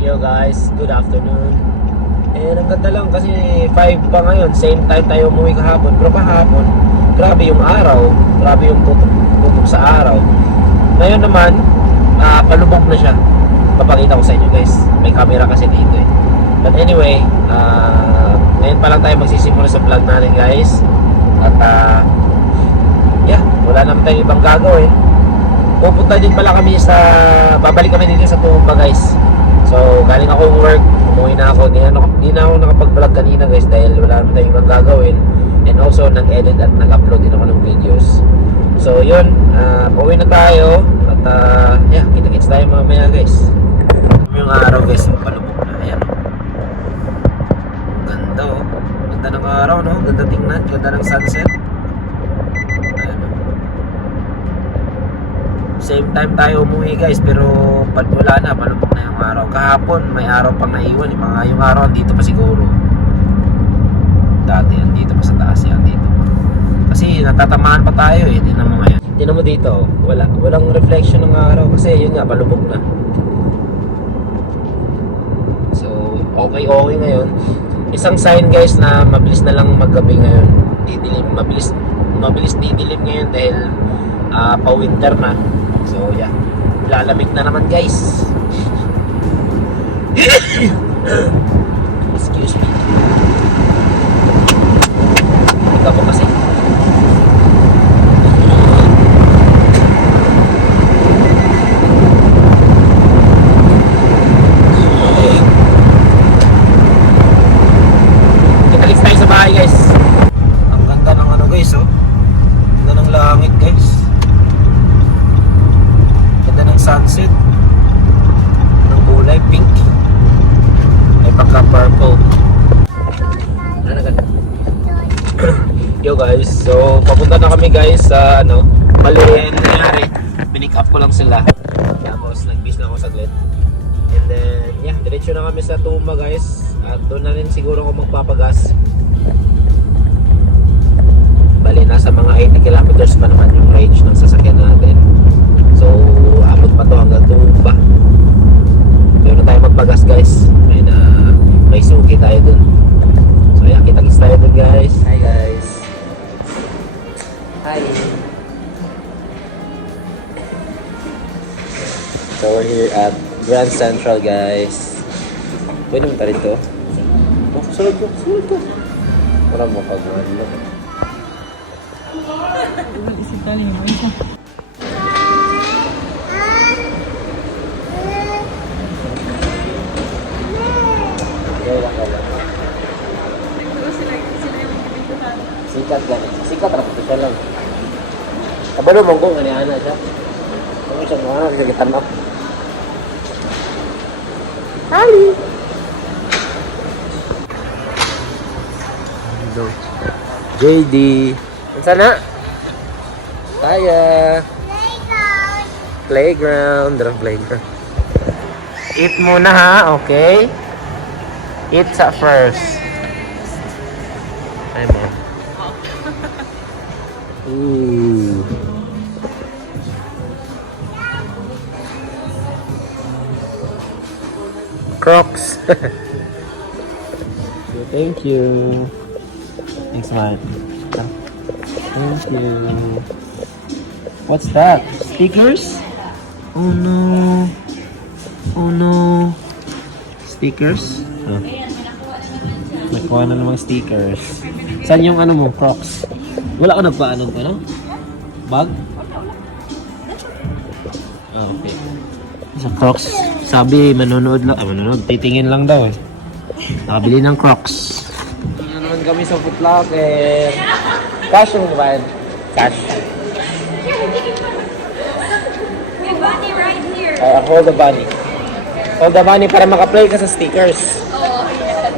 Yo guys, good afternoon. Ang ganda lang kasi 5 pa ngayon, same time tayo umuwi kahapon. Pero kahapon, grabe yung araw, grabe yung tutok sa araw. Ngayon naman, palubog na siya. Papakita ko sa inyo guys, may camera kasi dito eh. But anyway, ngayon pa lang tayo magsisimula sa vlog natin guys. At wala naman tayong ibang gagawin. Pupunta din pala kami babalik kami dito sa Tumba guys. So, galing ako ng work, umuwi na ako. Di na ako nakapag-vlog kanina guys dahil wala naman tayong ibang gagawin. And also, nag-edit at nag-upload din ako ng videos. So, yun, pauwi na tayo. At kita-kits tayo mamaya guys. Yung araw guys, yung palubog na. Ayan. Ganda oh. Ganda ng araw no, ganda tingnan, ganda ng sunset. Same time tayo umuwi guys, pero wala na, palubog na yung araw. Kahapon may araw pang naiwan, yung araw andito pa siguro. Dati andito pa sa taas yan dito. Kasi natatamaan pa tayo eh, tingnan mo ngayon. Tingnan mo dito, walang reflection ng araw kasi yun nga, palubog na. So, okay ngayon. Isang sign guys na mabilis na lang maggabi ngayon. Didilim, mabilis didilim ngayon dahil pa-winter na. So yeah, lalamig na naman guys. Excuse me. Ikaw po kasi. Kitalis tayo sa bahay guys. Ang ganda ng ano guys oh. Ang ganda ng langit guys. Ng sunset ng kulay pink ay pagka purple. Ano ganda? Yo guys, so papunta na kami guys sa bali nangyari, pinick up ko lang sila tapos nag-bis na ako saglit and then diretso na kami sa Tumba guys at doon na rin siguro ako magpapagas. Bali nasa mga 80 kilometers pa naman yung range ng sasakyan natin. So, abot pa to hanggang Tumba. Doon na tayo magpagas guys. May suki tayo dun. So, kita-kits tayo dun guys. Hi guys. Hi. So, we're here at Grand Central guys. Pwede mo pa rin to? Oh, sulod ko. Wala mo pag-wala. Isita niyo mo isa. Sikat ganit. Sikat rapat siya lang. Kabalo mong kung ano siya. Ano siya mga kagitan up. Hi! Hello. JD. Saan na? Kaya. Playground. Playground. Eat muna ha, okay? Eat sa first. Ay mo. Ooh. Crocs. Thank you. Thanks, man. Thank you. What's that? Stickers? Oh no. Oh no. Stickers? Oh. Nakuha na namang stickers. Saan yung ano mo? Crocs? Wala ka nagpaanong ano? Bag? Oh, okay. Sa Crocs, sabi manonood lang. Manonood. Titingin lang daw eh. Nakabili ng Crocs. Ano naman kami sa Foot Locker. Cash yung bayad? Cash. May bunny right here. Hold the bunny. Hold the bunny para makaplay ka sa stickers. Oh, yeah.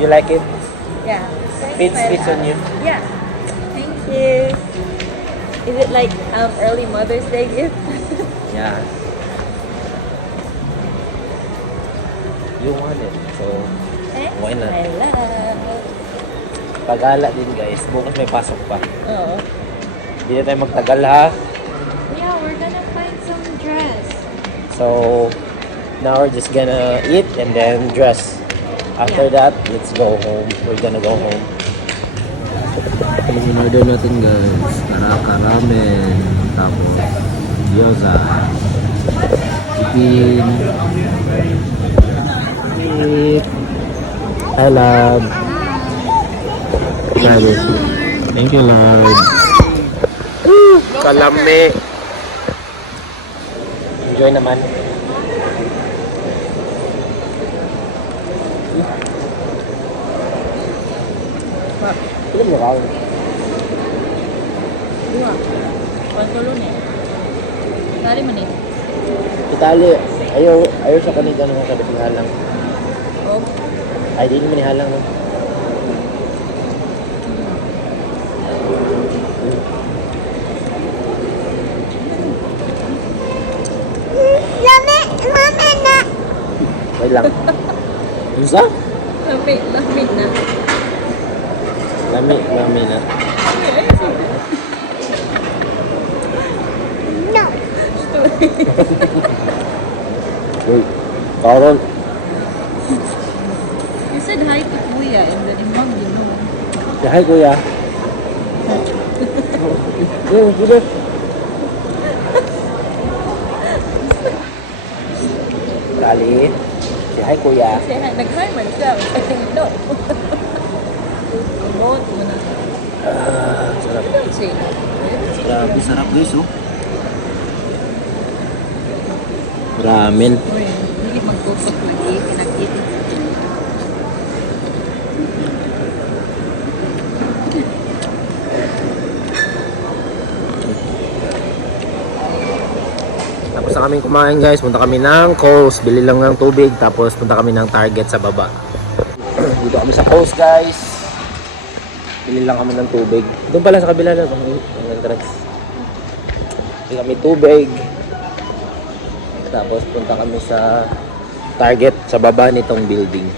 You like it? Yeah. Fits on you. Yeah. Thank you. Is it like early Mother's Day gift? Yeah. You want it, so why not? I love. Pagala din guys, bukas may pasok pa. Oo. Hindi na tayo magtagal ha. Yeah, we're gonna So now we're just gonna eat and then dress. After that, let's go home. We're gonna go home. Yung order natin guys, ramen, tapos gyoza, chicken, meat. Hi love. Thank you Lord. Kalami. Enjoy naman. Ilan mo ka? Dua. Pantulon eh. Dari man eh. Itali. Ayaw sa kanila naman kada halang. Oh. Ay, di naman ihalang no. Mama na. Wait lang. Isa? Lamig na. Lami na. No. Uy, Karon. You said hi to Kuya and then Imang, you know. Say hi kuya. Sige. Dali. Say hi kuya. Say hi. Nag-hi man siya. No. Amot mo na. Sarap. Don't say. Grabe, sarap guys oh. Ramen. Uy, hindi magtutok lagi. Pinag-eat. Tapos na kaming kumain guys, punta kami ng Coast, bili lang ng tubig, tapos punta kami ng Target sa baba. Dito kami sa Coast guys, bili lang kami ng tubig. Doon pala sa kabila lang, ang entrance. Bili kami tubig, tapos punta kami sa Target sa baba nitong building.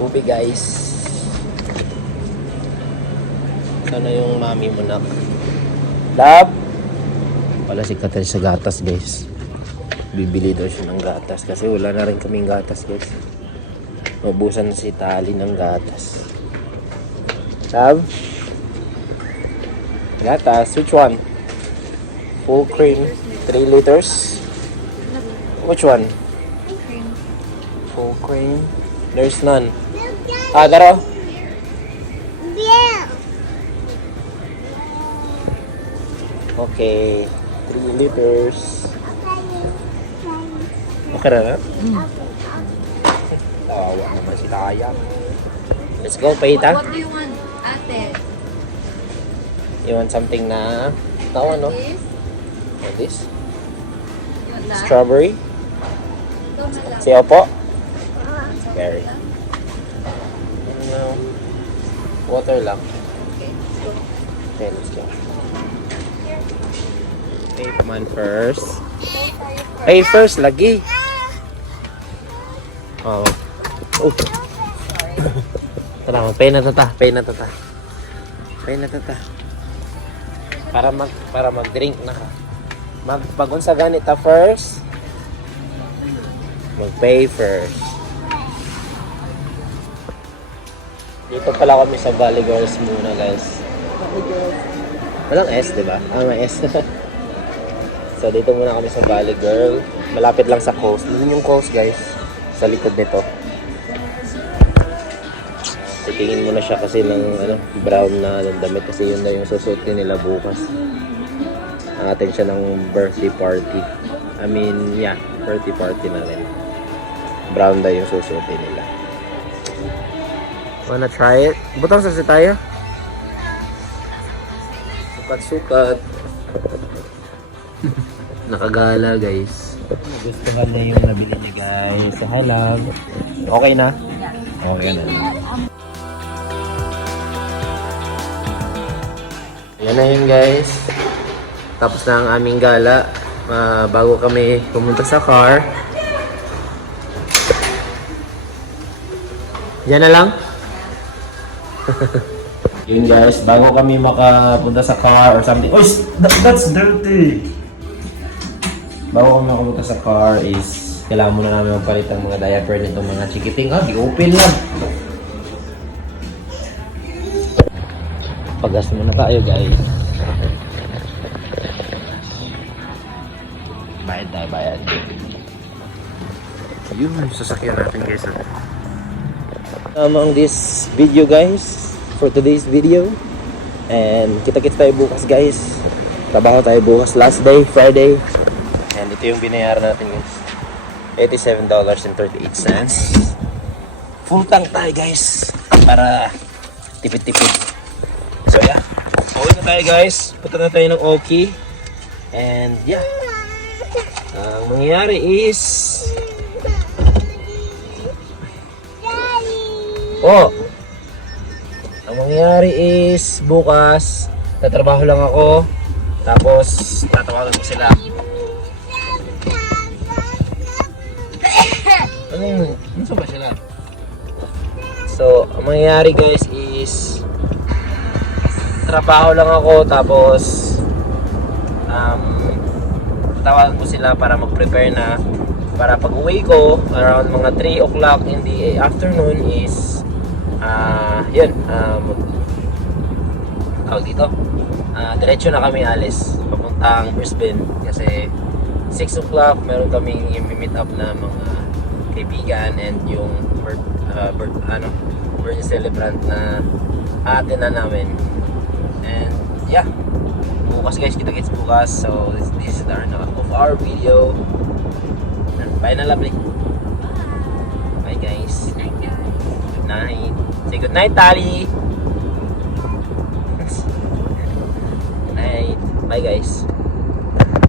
Tubig guys. Sana yung mami mo na. Love! Wala si Katel sa gatas guys. Bibili daw siya ng gatas kasi wala na rin kaming gatas guys. Mabusan na si Tali ng gatas. Love? Gatas? Which one? Full cream 3 liters? Which one? Full cream? There's none. Ah, daro? Yeah. Okay. 3 liters. Okay na na? Tawa naman si Taya. Let's go, Paita. What do you want, ate? You want something na tawa, no? This? Like this? You want that? Strawberry? Ito na lang. Si Opo? Berry. No. Water lang. Okay, let's go. Pay man first. Pay first, lagi. Oh. Oh. Tara, pay na tata. Pay na tata. Pay na tata. Para mag-drink na ka. Pag-unsa ganita first. Mag-pay first. Dito pala kami sa Valley Girls muna, guys. Walang S, di ba? Ah, may S. So, dito muna kami sa Valley Girl. Malapit lang sa coast. Yun yung coast, guys. Sa likod nito. Titingin mo na siya kasi ng brown na damit kasi yun na yung susuotin nila bukas. Atin siya ng birthday party. I mean, yeah, birthday party na rin. Brown na yung susuotin nila. Wanna try it? Butang sa tayo. Sukat-sukat. Nakagala guys. Gustuhan niya yung nabili niya guys. So, hi love. Okay na? Okay na. Yan na yun guys. Tapos na ang aming gala. Bago kami pumunta sa car. Yan na lang. Yun guys, bago kami makapunta sa car or something. Oh, that's dirty. bago kami makapunta sa car is kailangan muna namin magpalit ang mga diaper nitong mga chikiting. Di-open lang. Pagas muna tayo, guys. Bayad tayo, bayad. Yun, sasakyan natin, guys. Among this video, guys, for today's video. And kita-kits tayo bukas, guys. Trabaho tayo bukas, last day, Friday. And ito yung binayaran natin, guys. $87.38. Full tank tayo, guys, para tipid-tipid. So yeah, uwi na tayo, guys. Punta na tayo ng Oki. And yeah, ang mangyayari is ang mangyayari is bukas tatrabaho lang ako, tapos tatawagan ko sila. Ano ba sila? So, ang mangyayari, guys, is trabaho lang ako, tapos tawagan ko sila para mag-prepare na para pag uwi ko around mga 3 o'clock in the afternoon is yun, tawag dito, diretso na kami alis papuntang Brisbane kasi 6 o'clock meron kaming i-meet up na mga kaibigan and yung birthday celebrant na ate na namin. And yeah, bukas, guys, kita-kits bukas. So this is the end of our video. Bye na, lovely. Bye, guys. Good night. Say good night, Tali. Good night. Bye, guys.